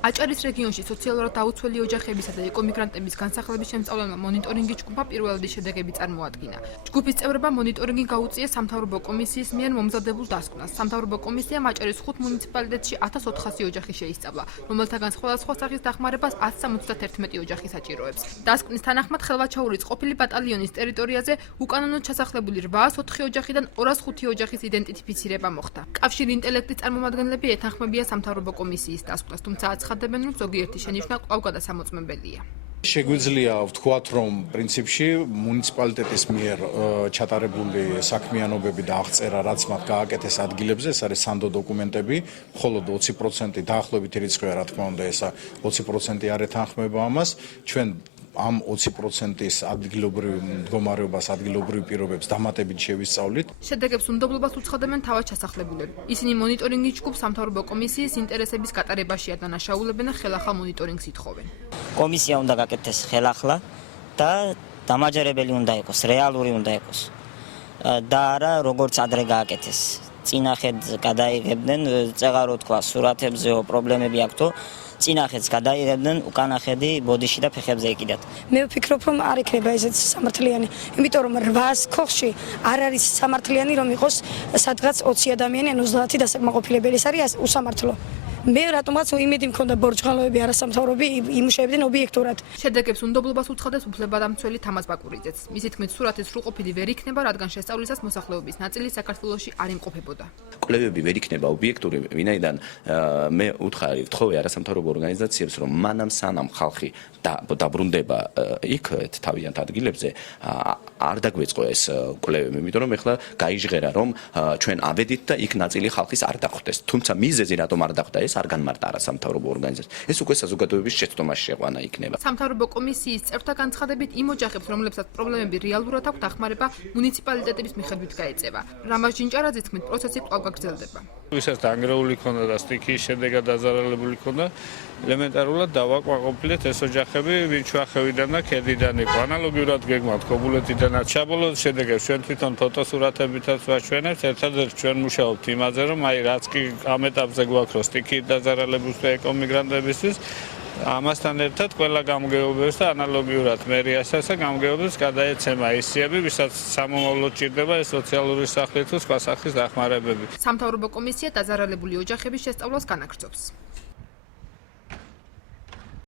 აჭარის რეგიონში სოციალურად დაუცველი ოჯახებისა და ეკომიგრანტების განსახლების შემსწავლელმა მონიტორინგის ჯგუფმა პირველადი შედეგები წარმოადგინა. ჯგუფის წევრებმა მონიტორინგი გაუწია სამთავრობო კომისიის მიერ მომზადებულ დასკვნას. სამთავრობო კომისიამ აჭარის 5 მუნიციპალიტეტში 1400 ოჯახი შეისწავლა, რომელთაგან სხვადასხვა სახის დახმარებას 171 ოჯახი საჭიროებს. დასკვნის თანახმად ხელვაჩაურის ყოფილი ბატალიონის ტერიტორიაზე უკანონოდ ჩასახლებული 804 ოჯახიდან 205 ოჯახის იდენტიფიცირება მოხდა. კავშირ ინტელექტის წარმომადგენლები ეთანხმებიან სამთავრობო კომისიის დასკვნას, თუმცა აცხადებენ, რომ ზოგიერთი შენიშვნა კვლავ გადასამოწმებელია. შეგვიძლია ვთქვათ, რომ პრინციპში მუნიციპალიტეტის მიერ ჩატარებული საქმიანობები და აღწერა, რაც მათ გააკეთეს ადგილებზე, ეს არის სანდო დოკუმენტები, მხოლოდ 20% დაახლოებით რიცხვია, რა თქმა უნდა, ესა 20% არ ეთანხმება ამას. ჩვენ ამ 20%-ის ადგილობრივ მდგომარეობას, ადგილობრივ პირობებს დამატებით შევისწავლით. შედეგებს უნდობლობას უცხადებენ თავად ჩასახლებულები. ისინი მონიტორინგის ჯგუფ სამთავრობო კომისიის ინტერესების გატარებაში ადანაშაულებენ და ხელახლა მონიტორინგს ითხოვენ. კომისია უნდა გაკეთდეს ხელახლა და დამაჯერებელი უნდა იყოს, რეალური უნდა იყოს. და არა როგორც ადრე გააკეთეს. წინახედ გადაიღებდნენ, წეღარო თქვა, სურათებზეო პრობლემები აქვს. წინახეთს გადაიღებდნენ, უკანახედი ბოდიში და ფეხებზე ეკიდათ. მე ვფიქრობ, რომ არ იქნება ესეც სამართლიანი, იმიტომ რომ 800 ქოხში არ არის სამართლიანი, რომ იყოს სადღაც 20 ადამიანი ან 30 დასაკმაყოფილებელი. ეს არის უსამართლო. მე რატომაც იმედი მქონდა ბორჯღალოები არასამთავრობო იმუშავებდნენ ობიექტურად. შედეგებს უნდობლობას უცხადებს უფლებადამცველი თამაზ ბაკურიძეც. მისი თქმით, სურათის სრულყოფილი ვერ იქნება, რადგან შესწავლისას მოსახლეობის ნაწილი საქართველოში არ იმყოფებოდა. კვლევები ვერ იქნება ობიექტური, ვინაიდან მე ვთხოვე არასამთავრობო ორგანიზაციებს, რომ მანამ სანამ ხალხი დაბრუნდება იქ თავიანთ ადგილებზე, არ დაგვეწყო ეს კვლევები, იმიტომ რომ ეხლა გაიჟღერა, რომ ჩვენ ავედით და იქ ნაწილი ხალხის არ დახვდეს. თუმცა მიზეზი რატომ არ დახვდა, არ განმარტა არასამთავრობო ორგანიზაციას. ეს უკვე საზოგადოების შეცდომაში შეყვანა იქნება. სამთავრობო კომისიის წევრთა განცხადებით, იმ ოჯახებს, რომლებსაც პრობლემები რეალურად აქვთ, დახმარება მუნიციპალიტეტების მიხედვით გაეწევა. რამაზ ჯინჭარაძის თქმით, პროცესი კვლავ გაგრძელდება. ვისაც დანგრეული ქონდა და სტიქიის შედეგად დაზარალებული ქონდა, ელემენტარულად დავაკმაყოფილეთ ეს ოჯახები, ვინც ჩვახევიდან და ქედიდან იყო. ანალოგიურად გეგმავთ ქობულეთიდანაც ჩაბოლოების შედეგებს ჩვენ თვითონ ფოტოსურათებითაც ვაჩვენებთ. ერთადერთ ჩვენ მუშაობთ იმაზე, რომ რაც კი ამ ეტაპზე გვაქვს, რომ სტიქიით დაზარალებულს და ეკომიგრანტებისთვის ამასთან ერთად ყველა გამგეობებს და ანალოგიურად მერიასაც და გამგეობებს გადაეცემა ისიები, ვისაც სამომავლოდ ჭირდება ეს სოციალური სახლი თუ სხვა სახის დახმარებები. სამთავრობო კომისია დაზარალებული ოჯახების შესწავლას განაგრძობს.